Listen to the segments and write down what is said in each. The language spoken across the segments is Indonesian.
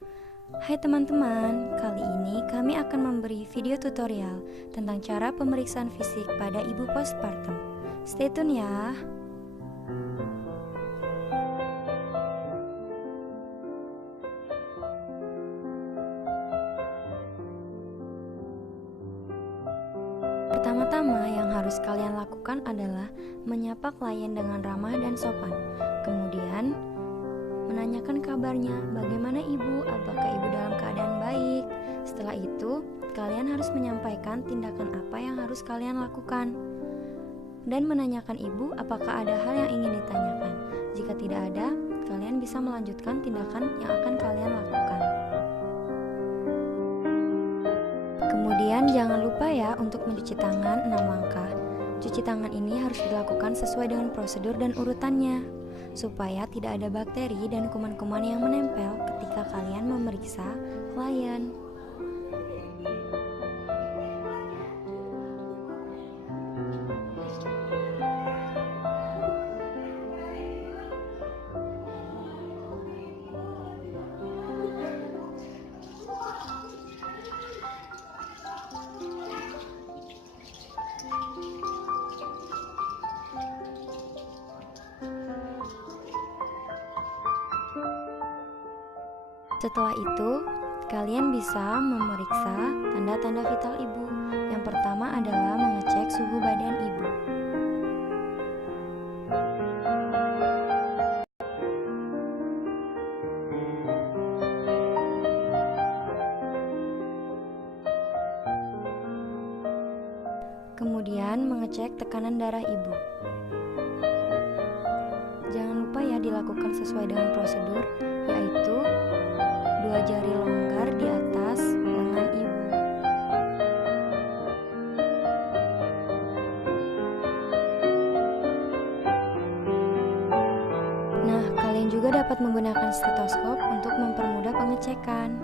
Hai teman-teman, kali ini kami akan memberi video tutorial tentang cara pemeriksaan fisik pada ibu postpartum. Stay tune ya. Pertama-tama yang harus kalian lakukan adalah menyapa klien dengan ramah dan sopan. Kemudian, menanyakan kabarnya, bagaimana ibu, apakah ibu dalam keadaan baik. Setelah itu, kalian harus menyampaikan tindakan apa yang harus kalian lakukan. Dan menanyakan ibu apakah ada hal yang ingin ditanyakan. Jika tidak ada, kalian bisa melanjutkan tindakan yang akan kalian lakukan. Kemudian jangan lupa ya untuk mencuci tangan 6 langkah. Cuci tangan ini harus dilakukan sesuai dengan prosedur dan urutannya, supaya tidak ada bakteri dan kuman-kuman yang menempel ketika kalian memeriksa klien. Setelah itu, kalian bisa memeriksa tanda-tanda vital ibu. Yang pertama adalah mengecek suhu badan ibu. Kemudian mengecek tekanan darah ibu. Jangan lupa ya dilakukan sesuai dengan prosedur, yaitu 2 jari longgar di atas lengan ibu. Nah, kalian juga dapat menggunakan stetoskop untuk mempermudah pengecekan.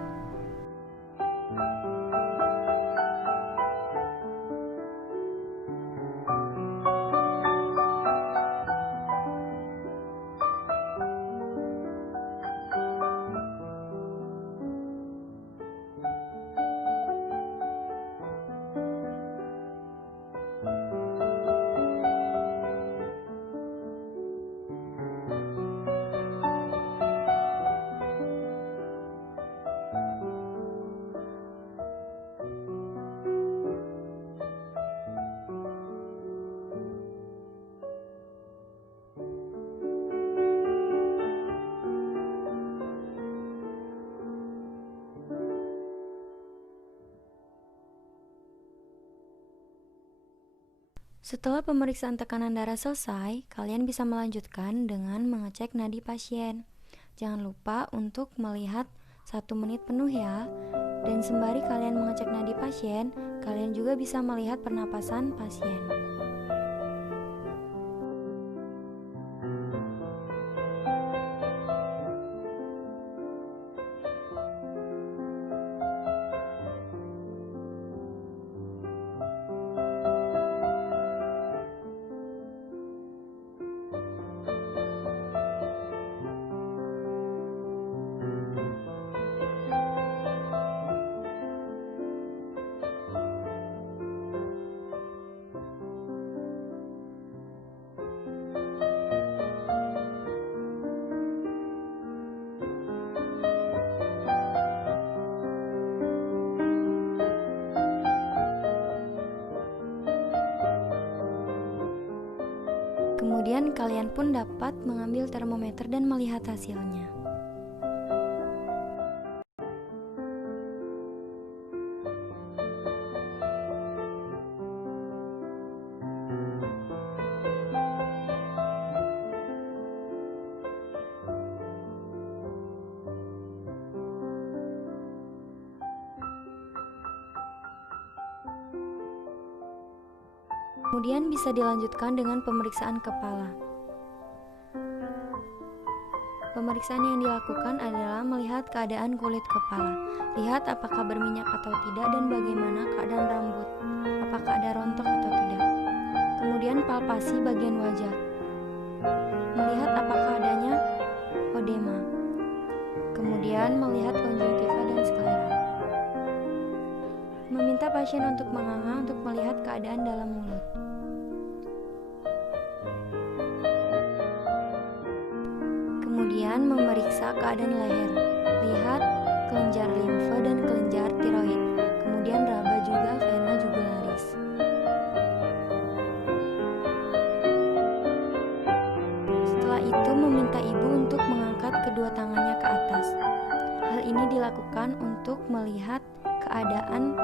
Setelah pemeriksaan tekanan darah selesai, kalian bisa melanjutkan dengan mengecek nadi pasien. Jangan lupa untuk melihat 1 menit penuh ya. Dan sembari kalian mengecek nadi pasien, kalian juga bisa melihat pernapasan pasien. Kemudian kalian pun dapat mengambil termometer dan melihat hasilnya. Kemudian bisa dilanjutkan dengan pemeriksaan kepala. Pemeriksaan yang dilakukan adalah melihat keadaan kulit kepala. Lihat apakah berminyak atau tidak dan bagaimana keadaan rambut. Apakah ada rontok atau tidak. Kemudian palpasi bagian wajah. Melihat apakah adanya odema. Kemudian melihat konjungtiva dan sklera. Meminta pasien untuk menganga untuk melihat keadaan dalam mulut. Kemudian memeriksa keadaan leher. Lihat kelenjar limfe dan kelenjar tiroid. Kemudian raba juga vena jugularis. Setelah itu meminta ibu untuk mengangkat kedua tangannya ke atas. Hal ini dilakukan untuk melihat keadaan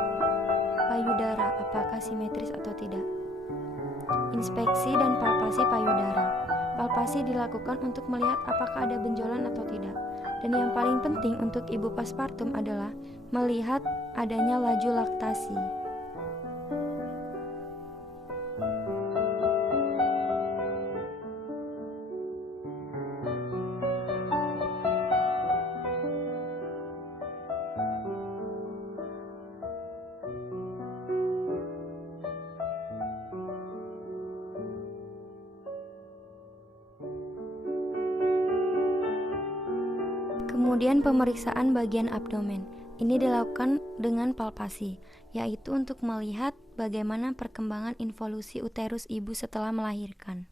payudara apakah simetris atau tidak. Inspeksi dan palpasi payudara. Palpasi dilakukan untuk melihat apakah ada benjolan atau tidak. Dan yang paling penting untuk ibu paspartum adalah melihat adanya laju laktasi. Kemudian pemeriksaan bagian abdomen. Ini dilakukan dengan palpasi, yaitu untuk melihat bagaimana perkembangan involusi uterus ibu setelah melahirkan.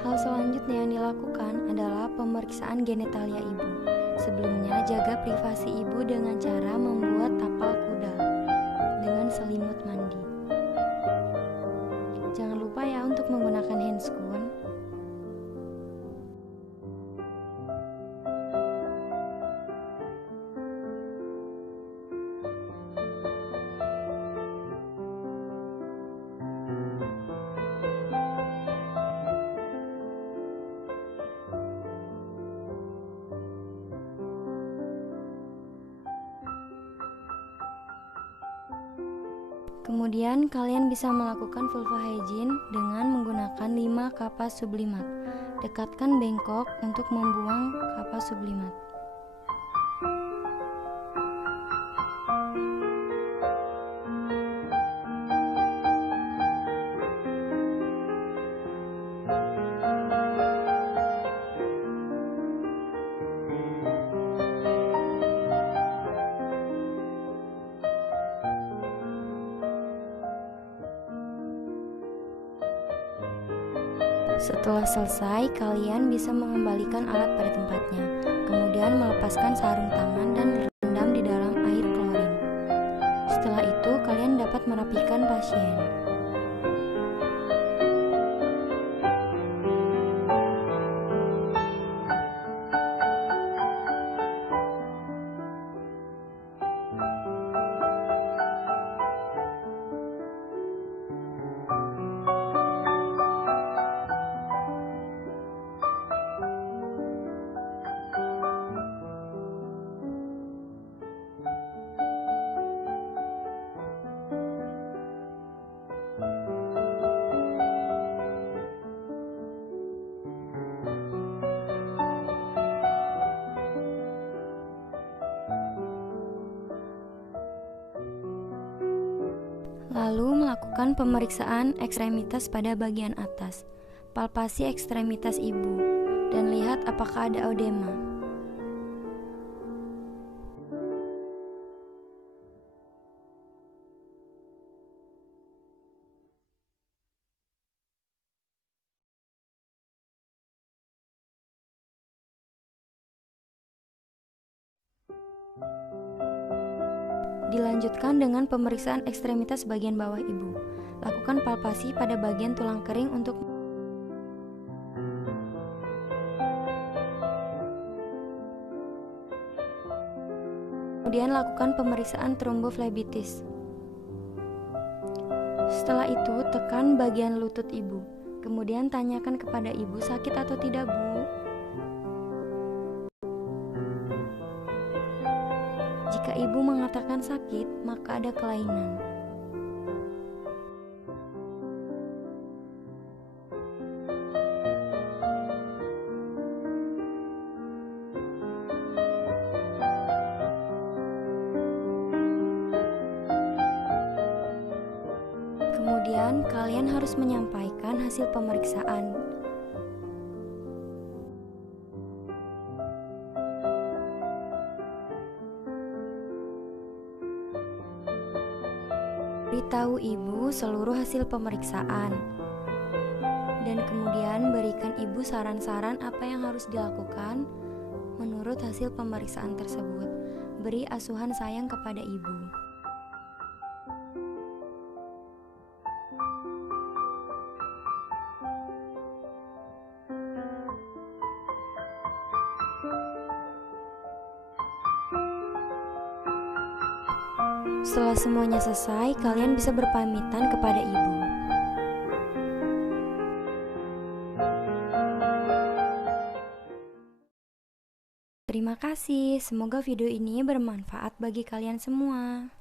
Hal selanjutnya yang dilakukan adalah pemeriksaan genitalia ibu. Sebelumnya, jaga privasi ibu dengan cara membuat tapal kuda dengan selimut mandi. Jangan lupa ya untuk menggunakan handscoon. Kemudian kalian bisa melakukan vulva hygiene dengan menggunakan 5 kapas sublimat. Dekatkan bengkok untuk membuang kapas sublimat. Setelah selesai, kalian bisa mengembalikan alat pada tempatnya. Kemudian melepaskan sarung tangan dan rendam di dalam air klorin. Setelah itu, kalian dapat merapikan pasien. Lalu melakukan pemeriksaan ekstremitas pada bagian atas. Palpasi ekstremitas ibu dan lihat apakah ada ödema. Dilanjutkan dengan pemeriksaan ekstremitas bagian bawah ibu. Lakukan palpasi pada bagian tulang kering untuk Kemudian lakukan pemeriksaan tromboflebitis. Setelah itu, tekan bagian lutut ibu. Kemudian tanyakan kepada ibu sakit atau tidak, Bu. Jika ibu mengatakan sakit, maka ada kelainan. Kemudian, kalian harus menyampaikan hasil pemeriksaan. Beritahu ibu seluruh hasil pemeriksaan. Dan kemudian berikan ibu saran-saran apa yang harus dilakukan menurut hasil pemeriksaan tersebut. Beri asuhan sayang kepada ibu. Setelah semuanya selesai, kalian bisa berpamitan kepada ibu. Terima kasih, semoga video ini bermanfaat bagi kalian semua.